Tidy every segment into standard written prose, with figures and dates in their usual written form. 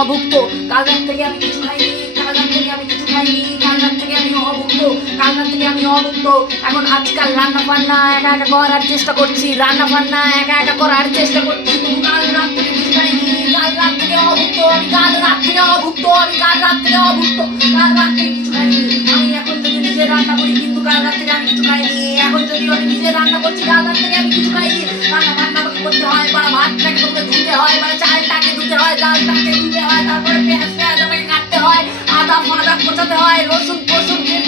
অভুক্ত, কাল রাত থেকে আমি কিছু খাইনি, কাল রাত থেকে আমি কিছু খাইনি, কাল রাত থেকে আমি অভুক্ত, কাল রাত থেকে আমি অভুক্ত। এখন আজকাল রান্না বান্না একা একা করার চেষ্টা করছি, রান্না বান্না একা একা করার চেষ্টা করছি, কাল রাত থেকে কিছু খাইনি, কাল রাত থেকে অভুক্ত, আমি কাল রাত থেকে অভুক্ত, আমি কাল রাত থেকে অভুক্ত, কাল রাত থেকে কিছু খাইনি। আমি এখন যদি নিজে রান্না করি কিন্তু কাল রাত থেকে আমি কিছু খাইনি, এখন যদি আমি নিজে রান্না করছি কাল রাত থেকে আমি কিছু খাইনি। রান্না বান্না করতে হয়, বা ভাতটাকে তোকে ধুতে হয়, মানে চালটাকে ধুতে হয়, ডালটাকে ধুতে হয়, তারপরে পেঁয়াজ আমাকে কাটতে হয়, আদা ফাদা কোচাতে হয়, রসুন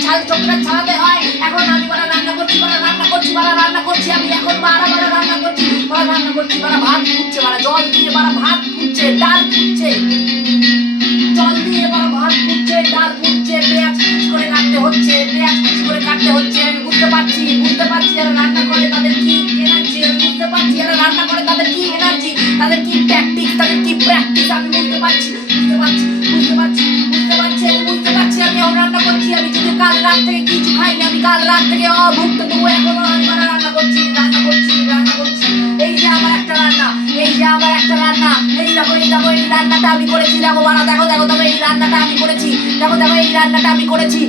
ছাল চোখটা ছাড়াতে হয়। এখন আমি রান্না করছি, রান্না করছি, আমি এখন বারা রান্না করছি, ভাত ফুটছে, জল দিয়ে ভাত ফুটছে, ডাল ফুটছে, জল দিয়ে ভাত ফুটছে, ডাল ফুটছে, পেঁয়াজ কুচি করে কাটতে হচ্ছে, আমি বুঝতে পারছি যারা রান্না করে তাদের কি এনার্জি, আমি বুঝতে পারছি যারা রান্না করে তাদের কি এনার্জি, তাদের কি প্র্যাকটিস, আমি বুঝতে পারছি আমি এখন রান্না করছি। আমি যদি কাল রাত থেকে কিছু খাইনি, আমি কাল রাত থেকে অভুক্ত, তবু এখনো আমি রান্না করছি। এই যে আমার একটা রান্না, এই দেখো এই রান্নাটা আমি করেছি, দেখো এই রান্নাটা আমি করেছি, এই রান্নাটা আমি করেছি,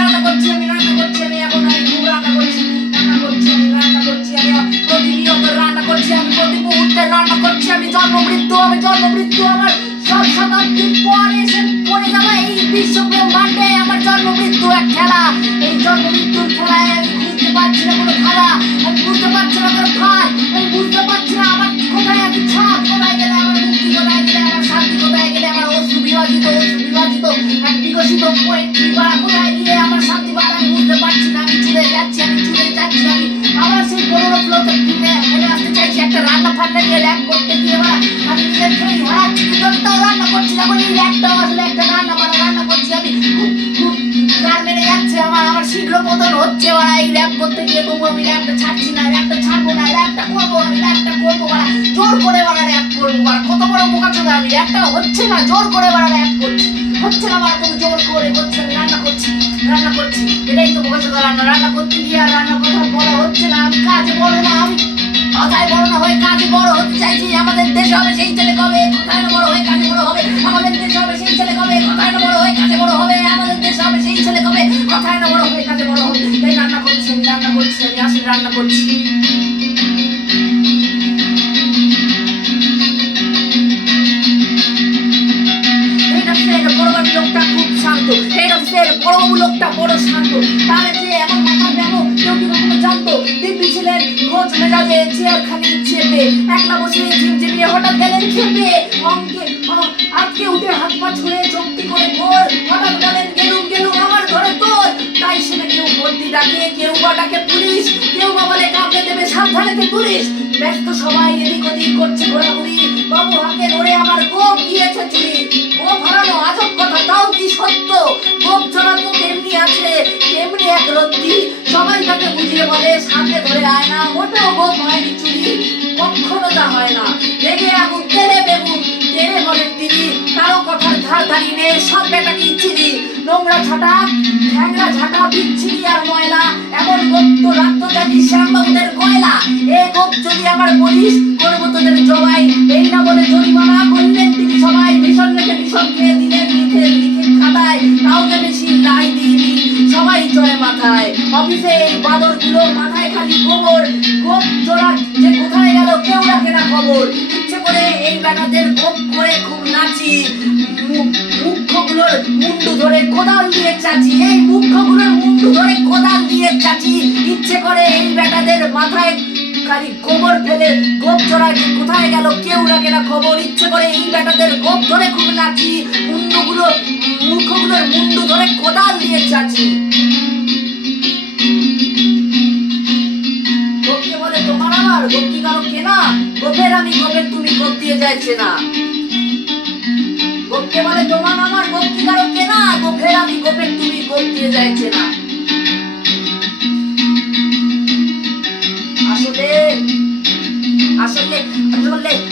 রান্না করছি, আমি এখন খুব রান্না করছি, আমি প্রতিনিয়ত রান্না করছি, আমি প্রতি মুহূর্তে রান্না করছি, আমি জন্ম মৃত্যু আমার সব শতাব্দীর পর এসে পড়ে যাওয়া এই বিশ্ব ব্রহ্মাণ্ডে আমার জন্ম মৃত্যু এক খেলা। এই জন্ম মৃত্যুর খেলায় আমি বুঝতে পারছি না কোনো খেলা, আমি বুঝতে পারছি না কোনো খাল, আমি বুঝতে পারছি না আমার কোথায় আছে ছাপ, কোথায় গেলে আমার মুক্তি, কোথায় গেলে আমার শান্তি, কোথায় গেলে আমার অশ্রু বিভাজিত এক বিকশিত পোয়েট্রি বা কোথায় গিয়ে আমার শান্তি বা আমি বুঝতে পারছি না। আমি চলে যাচ্ছি, আমি আবার সেই পুরোনো ফ্লোতে ফিরে আসতে চাইছি, একটা রান্না ফান্না নিয়ে র্যাপ করতে গিয়ে আমি নিজের খেয়ে হারাচ্ছি, কিন্তু আমি তাও রান্না করছি না। এই র্যাপটা আসলে একটা রান্না করছি, আমি খুব গান মেরে যাচ্ছে, আমার শীঘ্র পতন হচ্ছে এই র্যাপ করতে গিয়ে, তবু আমি র্যাপটা ছাড়ছি না, র্যাপটা ছাড়বো না, র্যাপটা করবো, জোর করে র্যাপ করবো, কত বড় বোকা চোদা আমি, র্যাপটা হচ্ছে না, জোর করে র্যাপ করছি, হচ্ছে না তবু জোর করে হচ্ছে, আমি রান্না করছি, এটাই তো বোকা চোদা রান্না করতে গিয়ে আর রান্না কথা বলা হচ্ছে না। আমি কাজে বড় না, আমি কথায় বড় না হয়ে কাজে বড় হতে চাইছি। আমাদের দেশ হবে সেই ছেলে কবে, কথায় না বড় হয়ে কাজে বড় হবে, আমাদের দেশ হবে সেই ছেলে কবে, কথায় না বড় হয়ে কাজে বড় হবে, আমাদের দেশ হবে সেই ছেলে কবে, কথায় না বড় হয়ে কাজে বড় হবে। তাই রান্না করছি, আমি আসলে রান্না করছি। লোকটা খুব শান্ত, বড়বাবু লোকটা বড় শান্ত, তার যে এমন মাথা ব্যাম কেউ কি কখনো জানতো? দিব্যি ছিলেন খোঁজ মেজাজে, চেয়ার খালি চেপে একলা বসে ঝিমঝিমিয়ে হঠাৎ গেলেন খেপে, আজকে উঠে হাত পা ছুঁড়ে চমকি করে গোল, হঠাৎ গেলেন গেলুম আমার ঘরে তোর। তাই শুনে কেউ ভর্তি ডাকে, কেউ বা ডাকে পুলিশ, কেউ বা বলে কামড়ে দেবে সাবধানে পুলিশ। ব্যস্ত সবাই এদিক ওদিক করছে ঘোরাঘুরি, বাবু হাতে ধরে আমার গোপ গিয়েছে চুরি। গোপ হারানো আজব কথা, তাও কি সত্য? গোপ জোড়া তো তেমনি আছে, তেমনি এক রত্তি, সবাই তাকে বুঝিয়ে বলে সামনে ধরে আয় না, মোটেও গোপ হয়নি চুরি, কখনো তা হয় না। রেগে আগুন তেলে বেগুন, তেলে বলেন তিনি, কারো কথার ধারধারি নেই, সব বেটাকে চিনি। নোংরা ছাটা, ঠ্যাংরা ঝাঁটা, বিচ্ছিরি আর ময়লা, এমন গোপ তো রাখতো জানি শ্যামবাবুদের কয়লা। এ গোপ যদি আবার বলিস করবো তোদের জবাই, এই না বলে জরিমানা করলেন তিনি সবাই। ভীষণ রেখে ভীষণ খেয়ে দিলেন লিখে খাতায়, কাউকে বেশি লাই দিইনি, সবাই চড়ে মাথায়। অফিসে এই বাদরগুলো মাথায় খালি গোবর, গোপ জোড়া যে কোথায় গেল কেউ রাখে না খবর। ইচ্ছে করে এই বেটাদের গোপ করে খুব নাচি, মুখ্যগুলোর মুন্ডু ধরে কোদাল দিয়ে চাচি, এই মুখ্যগুলোর মুন্ডু ধরে কোদাল দিয়ে চাচি। ইচ্ছে করে এই বেটাদের মাথায় খালি গোবর ফেলে গোপ চড়া যে কোথায় গেল কেউ রাখে না খবর। ইচ্ছে করে এই বেটাদের গোপ ধরে খুব নাচি, মুখ্যগুলোর মুন্ডু ধরে কোদাল দিয়ে চাচি। গোপকে বলে তোমার আমার, গোপ কি কারো কেনা? গোপের আমি গোপের তুমি, গোপ দিয়ে যাইছে না। গোপকে বলে তোমার আমার, গোপ কি কারো কেনা? গোপের আমি গোপের তুমি, গোপ দিয়ে যাইছে না। আসলে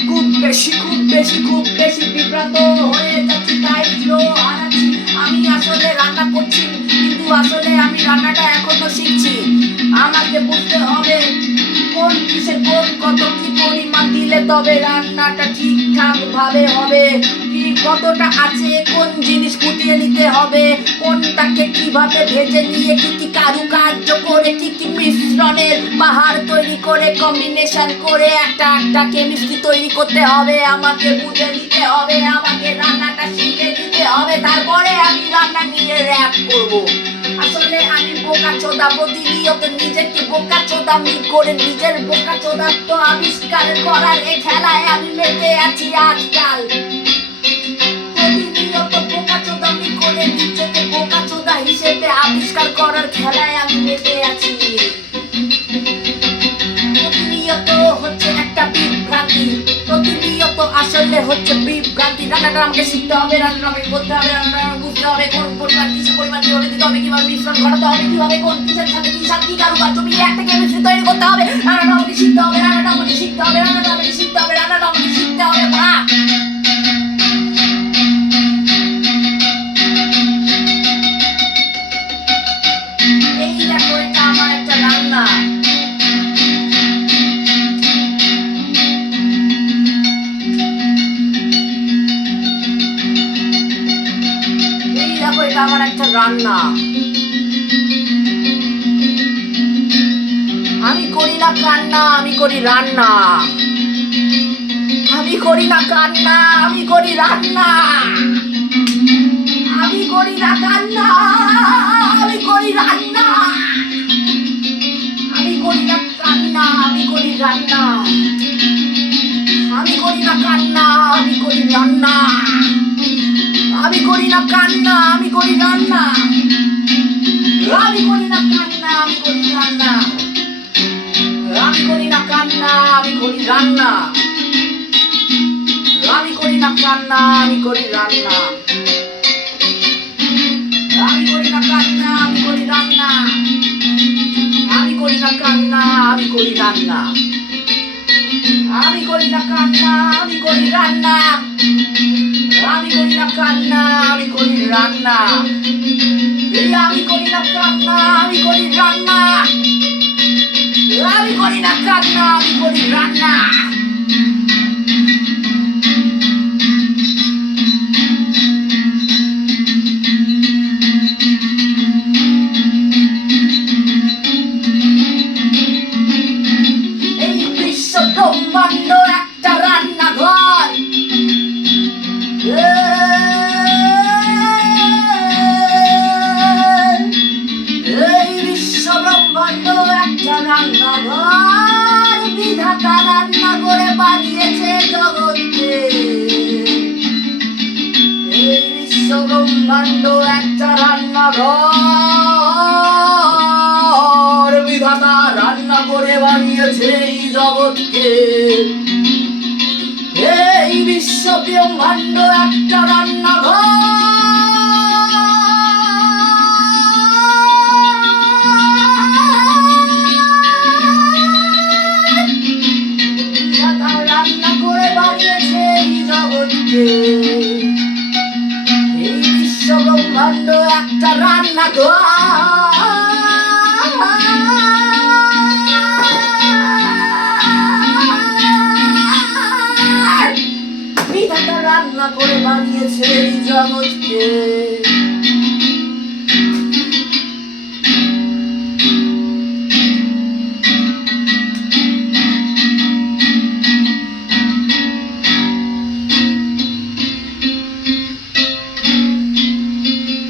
খুব বেশি বিভ্রান্ত হয়ে যাচ্ছি, তাই হারাচ্ছি। আমি আসলে রান্না করছি, কিন্তু আসলে আমি রান্নাটা এখনো শিখছি। আমাকে বুঝতে হবে কোন কিসের কোন কত কি পরিমাণ দিলে তবে রান্নাটা ঠিকঠাক ভাবে হবে। কি কতটা আছে, কোন জিনিস ফুটিয়ে নিতে হবে, কোনটাকে কিভাবে ভেজে নিয়ে কি কি কারুকার্য করে কি কি মিশ্রণের বাহার তৈরি করে কম্বিনেশন করে একটা কেমিস্ট্রি তৈরি করতে হবে। আমাকে বুঝে নিতে হবে, আমাকে রান্নাটা শিখে নিতে হবে, তারপরে আমি রান্না নিয়ে র‍্যাপ করব। আসলে আমি বোকাচোদা, প্রতিনিয়ত নিজেকে বোকাচোদামি করে নিজের বোকাচোদাত্ব আবিষ্কার করার এই খেলায় আমি মেতে আছি আজকাল। প্রতিনিয়ত বোকাচোদামি করে নিজেকে বোকাচোদা হিসেবে আবিষ্কার করার খেলায় আমি মেতে আছি। প্রতিনিয়ত হচ্ছে একটা বিভ্রান্তি, প্রতিনিয়ত আসলে হচ্ছে বিভ্রান্তি। রান্নাটা আমাকে শিখতে হবে, রান্নাটা আমাকে করতে হবে, রান্নাটা বুঝতে হবে, কোন পরিমাণ কিসের পরিমাণ কিভাবে দিতে হবে, কিভাবে মিশ্রণ ঘটাতে হবে, কিভাবে কোন কিসের সাথে কি কারুকার্য মিলিয়ে একটা কেমিস্ট্রি তৈরি করতে হবে। রান্নাটা আমাকে শিখতে হবে, রান্নাটা আমাকে শিখতে হবে, রান্নাটা আমাকে শিখতে হবে, রান্নাটা আমাকে শিখতে হবে। বা এই দেখো, এটা আমার একটা রান্না। এটা আমার একটা রান্না। আমি করি না কান্না, আমি করি রান্না। আমি করি না কান্না, আমি করি রান্না। আমি করি না কান্না, আমি করি রান্না। আমি করি না কান্না, আমি করি রান্না। আমি করি না কান্না, আমি করি রান্না। আমি করি না কান্না, আমি করি রান্না। আমি করি না কান্না, আমি করি রান্না। আমি করি না কান্না, আমি করি রান্না। আমি করি না কান্না, আমি করি রান্না। আমি করি না কান্না, আমি করি রান্না। আমি করি না কান্না, আমি করি রান্না। আমি করি না কান্না, আমি করি রান্না। আমি করি না কান্না, আমি করি রান্না। আমি করি না কান্না, আমি করি রান্না। আমি করি না কান্না, আমি করি রান্না। এই বিশ্ব ব্রহ্মাণ্ড একটা রান্নাঘর। এই বিশ্ব ব্রহ্মাণ্ড একটা রান্নাঘর। বিধাতা রান্না করে বানিয়েছে জগৎকে। এই বিশ্ব ব্রহ্মাণ্ড একটা রান্নাঘর। বিধাতা রান্না করে বানিয়েছে এই জগৎকে। এই বিশ্ব ব্রহ্মাণ্ড একটা রান্নাঘর। রান্না করে বানিয়েছে এই জগৎকে। এই বিশ্ব ব্রহ্মাণ্ড একটা রান্নাঘর। বিধাতা রান্না করে বানিয়েছে এই জগৎকে।